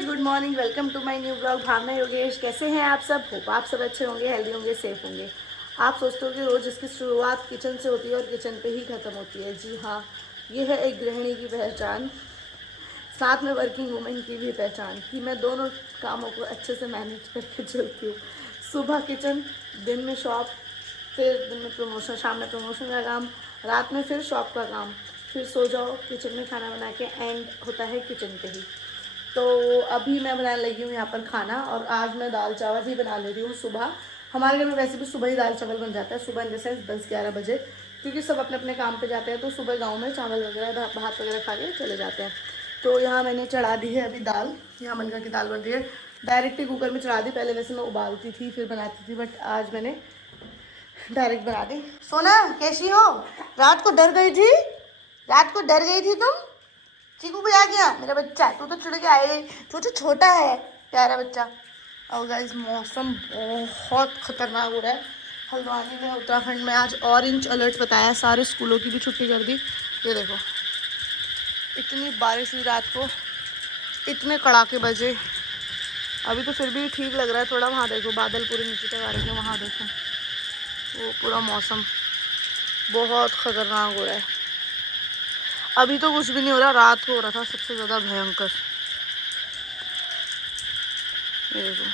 Guys, good morning. Welcome to my new blog. Bhavna Yogesh, कैसे हैं आप सब? होप आप सब अच्छे होंगे, हेल्दी होंगे, सेफ होंगे। आप सोचते हो कि रोज इसकी शुरुआत किचन से होती है और किचन पे ही ख़त्म होती है। जी हाँ, ये है एक गृहिणी की पहचान, साथ में वर्किंग वुमेन की भी पहचान कि मैं दोनों कामों को अच्छे से मैनेज करके चलती हूँ। सुबह किचन, दिन में शॉप, फिर दिन में प्रमोशन, शाम में प्रमोशन का काम, रात में फिर शॉप का काम, फिर सो जाओ किचन में खाना बना के, एंड होता है किचन पे ही। तो अभी मैं बनाने लगी हूँ यहाँ पर खाना, और आज मैं दाल चावल ही बना ले रही हूँ। सुबह हमारे घर में वैसे भी सुबह ही दाल चावल बन जाता है, सुबह इन द सेंस 10-11 बजे, क्योंकि सब अपने अपने काम पे जाते हैं। तो सुबह गांव में चावल वगैरह भात वगैरह खा के चले जाते हैं। तो यहाँ मैंने चढ़ा दी है अभी दाल। यहाँ मनका की दाल बन रही है, डायरेक्ट ही कुकर में चढ़ा दी। पहले वैसे मैं उबालती थी फिर बनाती थी, बट आज मैंने डायरेक्ट बना दी। सोना कैसी हो? रात को डर गई थी? रात को डर गई थी तुम? चीकू भी आ गया मेरा बच्चा। तू तो चिड़ के आए, तू तो छोटा है, प्यारा बच्चा। और गाइस, मौसम बहुत खतरनाक हो रहा है। हल्द्वानी में, उत्तराखंड में आज ऑरेंज अलर्ट बताया, सारे स्कूलों की भी छुट्टी कर दी। ये देखो, इतनी बारिश हुई रात को, इतने कड़ाके बजे। अभी तो फिर भी ठीक लग रहा है थोड़ा। वहाँ देखो, बादल पूरे नीचे तक आ रहे हैं। वहाँ देखो, वो पूरा मौसम बहुत खतरनाक हो रहा है। अभी तो कुछ भी नहीं हो रहा, रात को हो रहा था सबसे ज़्यादा भयंकर। ये देखो,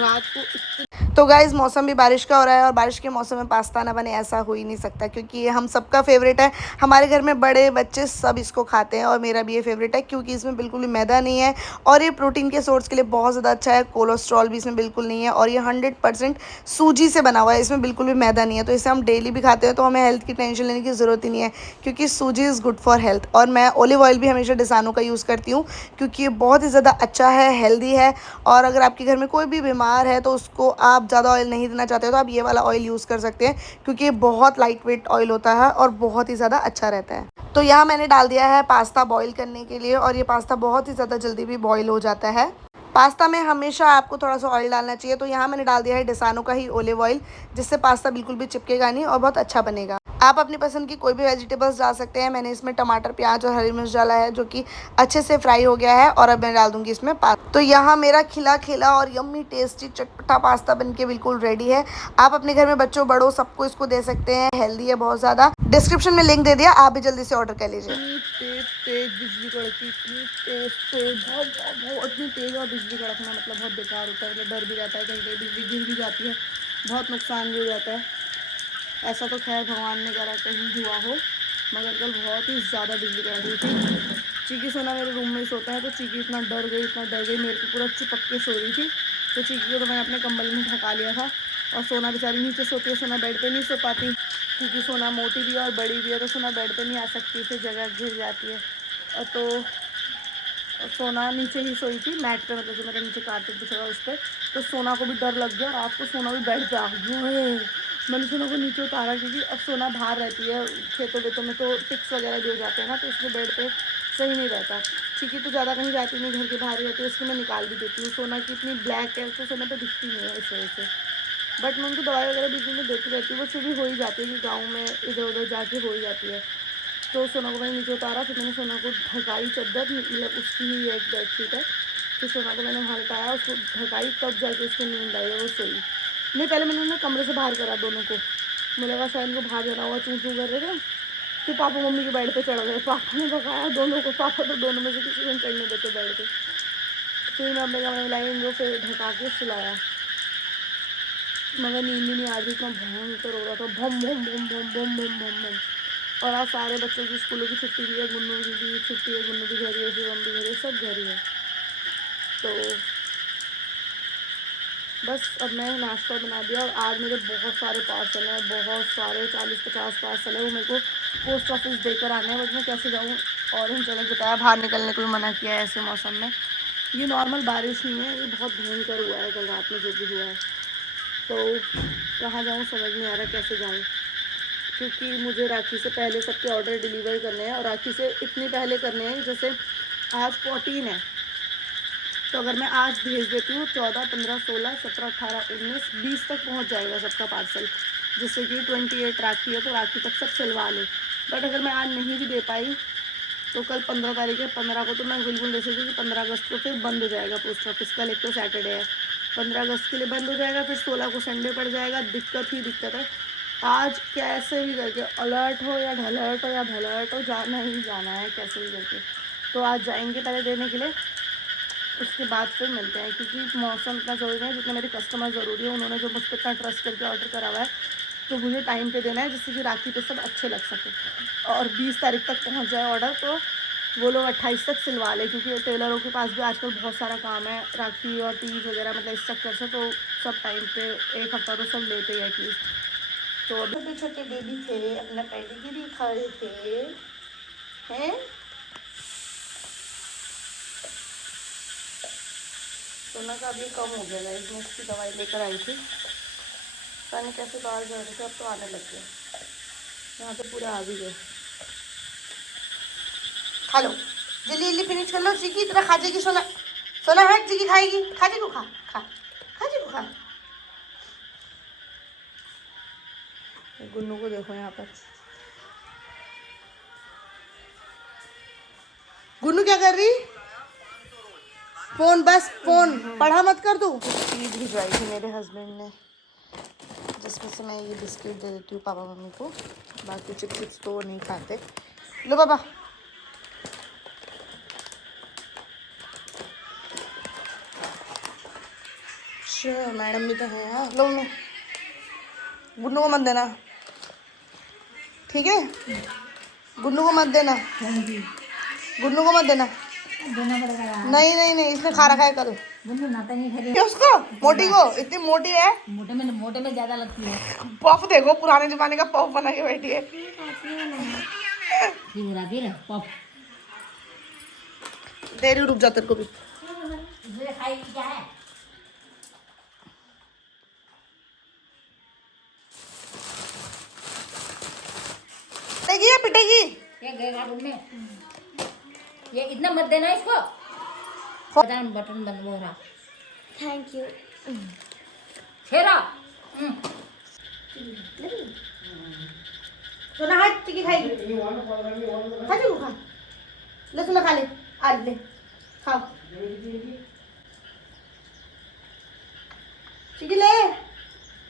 रात को तो गाइज मौसम भी बारिश का हो रहा है, और बारिश के मौसम में पास्ता ना बने ऐसा हो ही नहीं सकता, क्योंकि ये हम सबका फेवरेट है। हमारे घर में बड़े बच्चे सब इसको खाते हैं, और मेरा भी ये फेवरेट है, क्योंकि इसमें बिल्कुल भी मैदा नहीं है, और ये प्रोटीन के सोर्स के लिए बहुत ज़्यादा अच्छा है। कोलेस्ट्रॉल भी इसमें बिल्कुल नहीं है, और ये 100% सूजी से बना हुआ है, इसमें बिल्कुल भी मैदा नहीं है। तो इसे हम डेली भी खाते हैं, तो हमें हेल्थ की टेंशन लेने की ज़रूरत ही नहीं है, क्योंकि सूजी इज़ गुड फॉर हेल्थ। और मैं ऑलिव ऑयल भी हमेशा डिसानो का यूज़ करती हूँ, क्योंकि ये बहुत ही ज़्यादा अच्छा है, हेल्दी है। और अगर आपके घर में कोई भी बीमार है तो उसको आप ज़्यादा ऑयल नहीं देना चाहते हो, तो आप ये वाला ऑयल यूज़ कर सकते हैं, क्योंकि ये बहुत लाइट वेट ऑयल होता है और बहुत ही ज़्यादा अच्छा रहता है। तो यहाँ मैंने डाल दिया है पास्ता बॉईल करने के लिए, और ये पास्ता बहुत ही ज़्यादा जल्दी भी बॉईल हो जाता है। पास्ता में हमेशा आपको थोड़ा सा ऑयल डालना चाहिए। तो यहाँ मैंने डाल दिया है डिसानो का ही ऑलिव ऑयल, जिससे पास्ता बिल्कुल भी चिपकेगा नहीं और बहुत अच्छा बनेगा। आप अपनी पसंद की कोई भी वेजिटेबल्स डाल सकते हैं। मैंने इसमें टमाटर, प्याज और हरी मिर्च डाला है, जो कि अच्छे से फ्राई हो गया है। और अब मैं डाल दूंगी इसमें पास्ता। तो यहाँ मेरा खिला खिला और यम्मी टेस्टी चटपटा पास्ता बनके बिल्कुल रेडी है। आप अपने घर में बच्चों बड़ों सबको इसको दे सकते हैं, हेल्दी है बहुत ज़्यादा। डिस्क्रिप्शन में लिंक दे दिया, आप भी जल्दी से ऑर्डर कर लीजिए। तेज तेज बिजली कड़कती, इतनी तेज तेज, बहुत बहुत बहुत इतनी तेज। और बिजली कड़कना मतलब बहुत बेकार होता है, मतलब डर भी रहता है कहीं कहीं बिजली गिर भी जाती है, बहुत नुकसान भी हो जाता है। ऐसा तो खैर भगवान ने करा कहीं हुआ हो, मगर कल बहुत ही ज़्यादा बिजली कड़क रही थी। चीकी सोना मेरे रूम में सोता है, तो चीकी इतना डर गई, मेरे को पूरा चिपक के सो रही थी। तो चीकी को तो मैंने अपने कंबल में ढका लिया था। और सोना बेचारी नीचे सोती है, सोना बेड पे नहीं सो पाती, क्योंकि सोना मोटी भी है और बड़ी भी है, तो सोना बेड पे नहीं आ सकती, फिर जगह घिर जाती है। और तो सोना नीचे ही सोई थी मैट पे, मतलब जो मेरे नीचे कारपेट बिछा हुआ उस पर। तो सोना को भी डर लग गया, रात को सोना भी बेड पे आ गई। मैंने सोना को नीचे उतारा, क्योंकि अब सोना बाहर रहती है, खेतों वेतों में तो टिक्स वगैरह भी हो जाते हैं ना, तो इसलिए बेड पे सही नहीं रहता। चीकी तो ज़्यादा कहीं जाती नहीं, घर के बाहर ही रहती है, उसको मैं निकाल भी देती हूँ। सोना की इतनी ब्लैक है, तो सोना पे दिखती नहीं है इस वजह से। बट मैं उनको दवाई वगैरह बीच में देती रहती हूँ, वो फिर भी हो ही जाती है, कि गाँव में इधर उधर जाके हो ही जाती है। तो सोना को मैंने नीचे उतारा, फिर मैंने सोना को ढकाई चद्दर, मतलब उसकी ही एक बेडशीट है। फिर सोना को मैंने वहाँ हटाया, उसको ढकाई, तब जाके उसको नींद आई है, वो सोई नहीं। पहले मैंने उन्हें कमरे से बाहर करा दोनों को, मुझे लगा शायद इनको बाहर जाना हुआ, चूँ चूँ कर रहे थे। फिर पापा मम्मी के बेड पे चढ़ गए, पापा ने भगाया दोनों को, पापा तो दोनों में से किसी को चढ़ने देते बेड पे। फिर मैं अपने कमरे में लाई, इनको फिर ढका के सुलाया, मगर नींद ही नहीं आ रही, इतना भयंकर हो रहा था, भम भम भम भम भम भम भम भम। और आज सारे बच्चों की स्कूलों की छुट्टी भी है, गुन्नू की भी छुट्टी है, गुन्नू भी घर ही है, शिवम भी घर है, सब घर ही है। तो बस अब मैं नाश्ता बना दिया, और आज मेरे बहुत सारे पार्सल हैं, बहुत सारे 40-50 पार्सल है, वो मेरे को पोस्ट ऑफिस देकर आने हैं। बट मैं कैसे जाऊँ? ऑरेंज अलर्ट बताया, बाहर निकलने को भी मना किया है ऐसे मौसम में। ये नॉर्मल बारिश नहीं है, ये बहुत भयंकर हुआ है कल रात में जो भी हुआ है। तो कहाँ जाऊँ समझ नहीं आ रहा, कैसे जाऊँ, क्योंकि मुझे राखी से पहले सबके ऑर्डर डिलीवर करने हैं, और राखी से इतने पहले करने हैं, जैसे आज 14 है, तो अगर मैं आज भेज देती हूँ 14, 15, 16, 17, 18, 19, 20 तक पहुँच जाएगा सबका पार्सल। जैसे कि 28 राखी है, तो राखी तक सब सिलवा ले। बट अगर मैं आज नहीं भी दे पाई, तो कल 15 तारीख है, 15 को तो मैं बिल्कुल दे सकती हूँ कि 15 अगस्त को फिर बंद हो जाएगा पोस्ट ऑफिस। कल एक तो सैटरडे है, 15 अगस्त के लिए बंद हो जाएगा, फिर 16 को संडे पड़ जाएगा। दिक्कत ही दिक्कत है। आज कैसे भी करके अलर्ट हो या ढलर्ट हो या भलर्ट हो, जाना ही जाना है कैसे भी करके। तो आज जाएंगे पहले देने के लिए, उसके बाद फिर मिलते हैं, क्योंकि मौसम इतना ज़रूरी है जितने मेरे कस्टमर ज़रूरी है। उन्होंने जो मुझ पर इतना ट्रस्ट करके ऑर्डर करा हुआ है, तो मुझे टाइम पे देना है जिससे कि राखी पे सब अच्छे लग सके और 20 तारीख तक पहुंच जाए ऑर्डर, तो वो लोग 28 तक सिलवा लें, क्योंकि टेलरों के पास भी आजकल बहुत सारा काम है राखी और तीज वगैरह, मतलब इस चक्कर से। तो सब टाइम पे एक हफ्ता तो सब लेते ही एटलीस्ट। तो अभी छोटे छोटे बेबी थे, अपना पेडिग्री खा रहे थे हैं। सोना का अभी कम हो गया है, इसमें इसकी दवाई लेकर आई थी, पता नहीं कैसे बाहर जा रहे थे, अब तो आने लग गए। यहाँ पे पूरा आ भी गए। खा लो, जल्दी जल्दी फिनिश कर लो। चिकी इतना खा जाएगी सोना, सोना हट, चिकी खाएगी, खा जी को खा, खा खा जी को खा। गुन्नू को देखो यहाँ पर, गुन्नू क्या कर रही? फोन, बस फोन, पढ़ा मत कर तू। चीज़ भिजवाई थी मेरे हस्बैंड ने, जिसमें से मैं ये बिस्किट दे देती हूँ पापा मम्मी को, बाकी चिप्स चिप्स तो नहीं खाते। लो पापा, मैडम भी तो है यहाँ। लो मम्मी, गुन्नू को मत देना, ठीक है? गुन्नू को मत देना, गुन्नू को मत देना, देना पड़ेगा। नहीं नहीं नहीं, इसने खा रखा है कल। गुन्नू नाता नहीं खा रही है उसको, मोटी को, इतनी मोटी है। मोटे में ज्यादा लगती है। पफ देखो, पुराने जमाने का पफ बना के बैठी है। पफ दे रही, रुक जा, तेरे को भी खाएगी क्या है? पिटेगी या पिटेगी? ये इतना मत देना इसको। बटन बंद हो रहा। Thank you. छेरा सोना हट, चिकी खाएगी, खा जी को खा, ले सोना खा ले, आज ले खाओ। चिकी ले,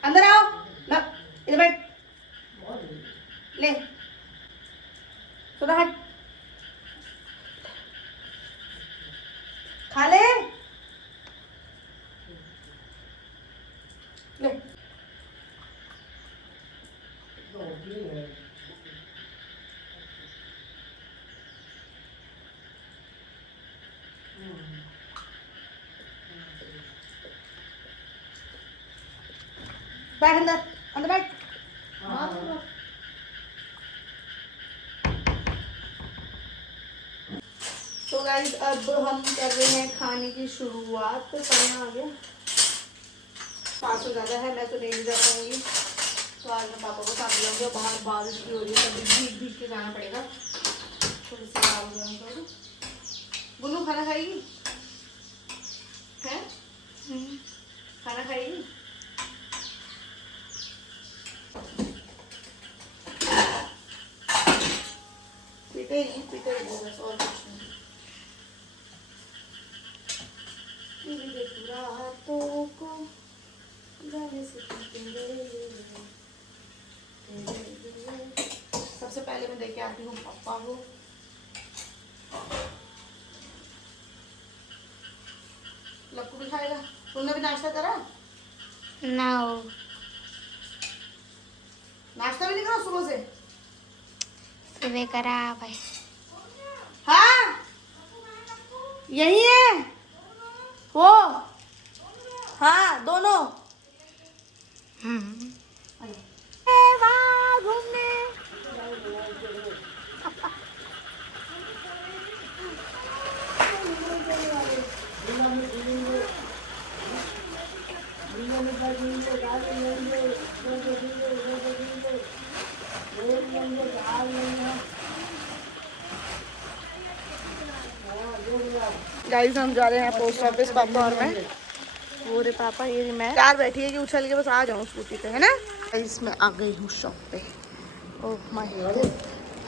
अंदर आओ ना, इधर बैठ, ले सोना हट, खा ले, ले। बैठ अंदर, अंदर बैठ। तो गाइस अब हम कर रहे हैं खाने की शुरुआत। तो खाना आ गया, 500 ज़्यादा है, मैं तो नहीं जा पाऊँगी, तो आज मैं पापा को साथ ले जाऊँगी। बाहर बारिश भी हो रही है, तभी भीग भीग के जाना पड़ेगा। थोड़ी सी दाल गर्म करो। गुन्नू खाना खाएगी है? खाना खाएगी? पिटेगी पिटेगी बस, और कुछ नहीं। रातों को सबसे पहले मैं देके आती हूँ पापा को। लक्कू भी खाएगा? तुमने भी नाश्ता करा? No. नाश्ता भी नहीं करा सुबह से? सुबह करा भाई। हाँ यही है वो, हाँ दोनों। घूमने गाइस हम जा रहे हैं पोस्ट ऑफिस, पापा और मैं। वो रे पापा, ये रे मैं। कार बैठी है कि उछल के बस आ जाऊँ स्कूटी पे, है ना। गाइस मैं आ गई हूँ शॉप पे। ओह माय गॉड,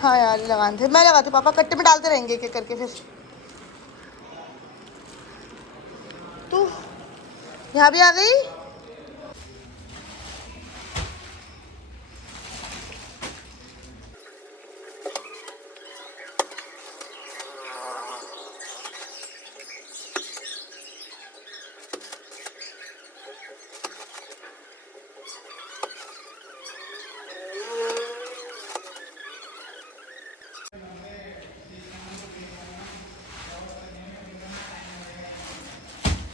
हाँ यार लगाए थे, मैं लगाती, पापा कट्टे में डालते रहेंगे एक एक करके। फिर तू यहाँ भी आ गई।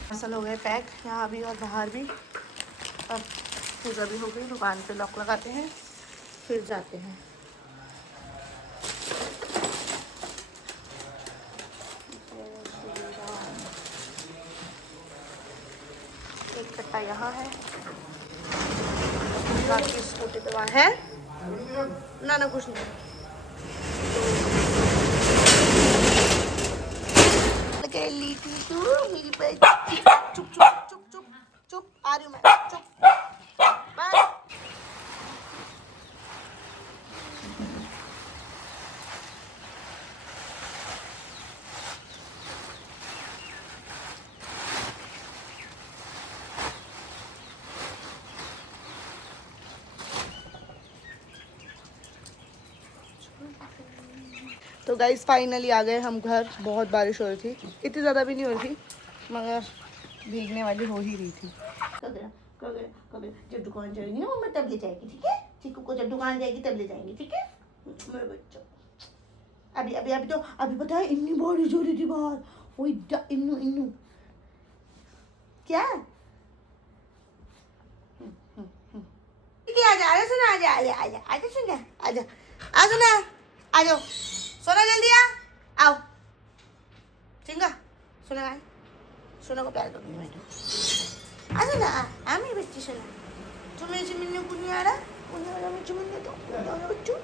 पार्सल हो गए पैक, यहाँ भी और बाहर भी। अब पूजा भी हो गई, दुकान पे लॉक लगाते हैं फिर जाते हैं। एक कट्टा यहाँ है, बाकी स्कूटी पे वहाँ है ना, ना कुछ नहीं। ली थी तू मेरी बच्ची, चुप चुप चुप चुप चुप, आ रही हूँ मैं, चुप बस। तो गाइस फाइनली आ गए हम घर। बहुत बारिश हो रही थी, इतनी ज़्यादा भी नहीं हो रही थी, मगर भीगने वाली हो ही रही थी। जब दुकान जाएगी ना मम्मा तब ले जाएगी, ठीक है? चीकू को जब दुकान जाएगी तब ले जाएंगे, ठीक है मेरे बच्चों। अभी अभी अभी तो अभी पता है इतनी बारिश हो रही थी बाहर, वो इन्नू इन्नू क्या आजा आजा सुना, आजा आजा आजा आजा सुना, आजा आ सुना, आ जाओ सोना, जल्दी आओ चिंगा सुना गाय, सोना को प्यार करूंगी मैं तो। आ सुना, आ मेरी बच्ची सुना, तुम्हें से मिलने को नहीं आ रहा, उन्हें वाला मुझे मिलने तो बच्चों।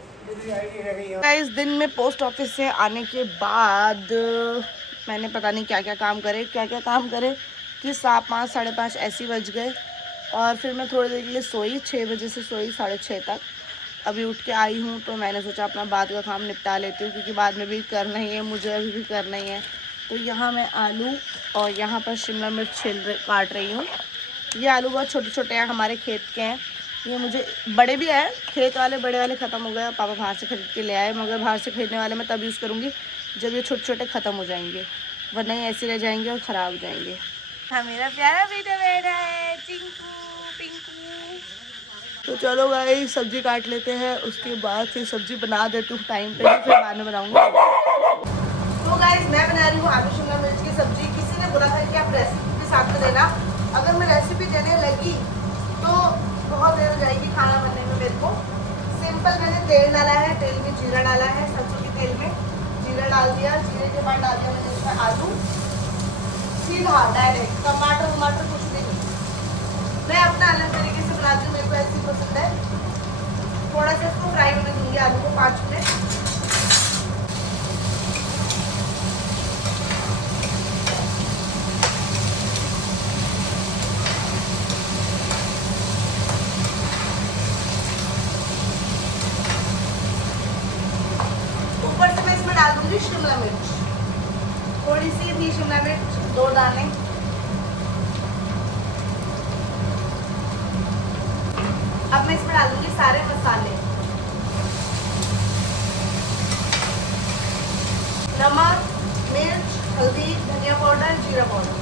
इस दिन में पोस्ट ऑफिस से आने के बाद मैंने पता नहीं क्या क्या काम करे कि 5 साढ़े 5 ऐसे बज गए। और फिर मैं थोड़ी देर के लिए सोई, 6 बजे से सोई 6:30 तक। अभी उठ के आई हूँ तो मैंने सोचा अपना बाद का काम निपटा लेती हूँ, क्योंकि बाद में भी करना ही है, मुझे अभी भी करना ही है। तो यहाँ मैं आलू और यहाँ पर शिमला मिर्च काट रही हूँ। ये आलू बहुत छोटे छोटे हैं, हमारे खेत के हैं। ये मुझे बड़े भी हैं, खेत वाले बड़े वाले ख़त्म हो गए, पापा बाहर से खरीद के ले आए। मगर बाहर से खरीदने वाले मैं तब यूज़ करूँगी जब ये छोटे छोटे ख़त्म हो जाएंगे, वरना ये ऐसे रह जाएंगे और ख़राब हो जाएंगे। हाँ मेरा प्यारा बेटा बैठा है चिंकू पिंकू। तो चलो भाई सब्जी काट लेते हैं, उसके बाद फिर सब्जी बना देती हूँ टाइम पे, फिर बाद में बनाऊँगी। तो गाइस मैं बना रही हूँ आलू शिमला मिर्च की सब्जी। किसी ने बोला था कि आप रेसिपी के साथ में देना, अगर मैं रेसिपी देने लगी तो बहुत देर हो जाएगी खाना बनने में मेरे को। सिंपल मैंने तेल डाला है, तेल में जीरा डाला है, सरसों के तेल में जीरा डाल दिया, जीरे के बाद डाल दिया मैंने इसमें आलू, सीधा डायरेक्ट, टमाटर कुछ भी नहीं। मैं अपना अलग तरीके से बनाती हूँ, मेरे को ऐसी पसंद है। थोड़ा सा इसको फ्राई होने दूंगी आलू को 5 मिनट। ऊपर से मैं इसमें डाल दूंगी शिमला मिर्च, थोड़ी सी थी शिमला मिर्च, 2 दाने। अब मैं इसमें डाल दूंगी सारे मसाले, नमक, मिर्च, हल्दी, धनिया पाउडर, जीरा पाउडर।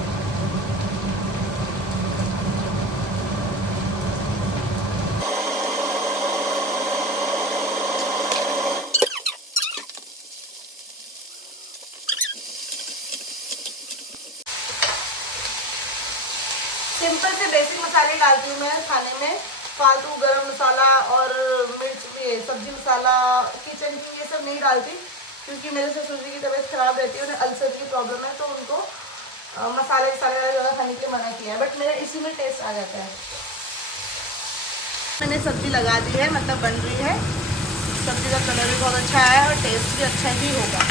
सिंपल से बेसिक मसाले डालती हूँ मैं खाने में, फालतू गरम मसाला और मिर्च, ये सब्जी मसाला, किचन की ये सब नहीं डालती, क्योंकि मेरे ससुर जी की तबीयत खराब रहती है, उन्हें अल्सर की प्रॉब्लम है, तो उनको मसाले ज़्यादा खाने के लिए मना किया है। बट मेरा इसी में टेस्ट आ जाता है। मैंने सब्जी लगा दी है, मतलब बन रही है। सब्जी का कलर भी बहुत अच्छा है और टेस्ट भी अच्छा ही होगा।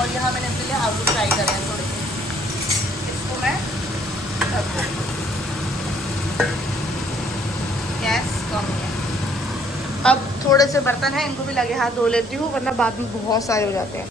और यहाँ मैंने इसके लिए आलू फ्राई करे हैं थोड़े से, इसको मैं गैस कम है। अब थोड़े थोड़े से बर्तन हैं, इनको भी लगे हाथ धो लेती हूँ, वरना बाद में बहुत सारे हो जाते हैं।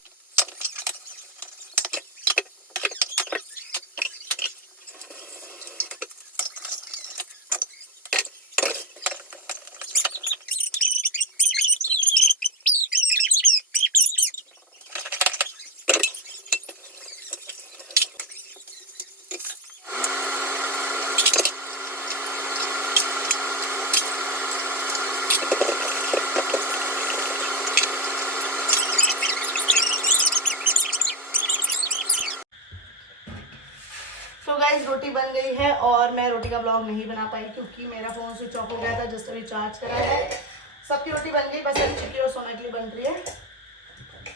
तो गाइस रोटी बन गई है और मैं रोटी का ब्लॉग नहीं बना पाई क्योंकि मेरा फ़ोन स्विच ऑफ हो गया था, जस्ट अभी चार्ज करा है। सबकी रोटी बन गई, बस अभी चिक्की और सोना के लिए बन रही है।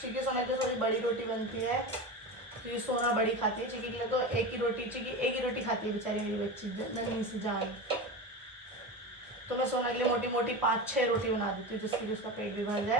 चिक्की सोना के लिए थोड़ी बड़ी रोटी बनती है क्योंकि सोना बड़ी खाती है, चिक्की के लिए तो एक ही रोटी, चिक्की एक ही रोटी खाती है बेचारी मेरी बच्ची नन्ही सी जान। तो मैं सोना के लिए मोटी मोटी 5-6 रोटी बना देती हूँ जिससे कि उसका पेट भी भर जाए।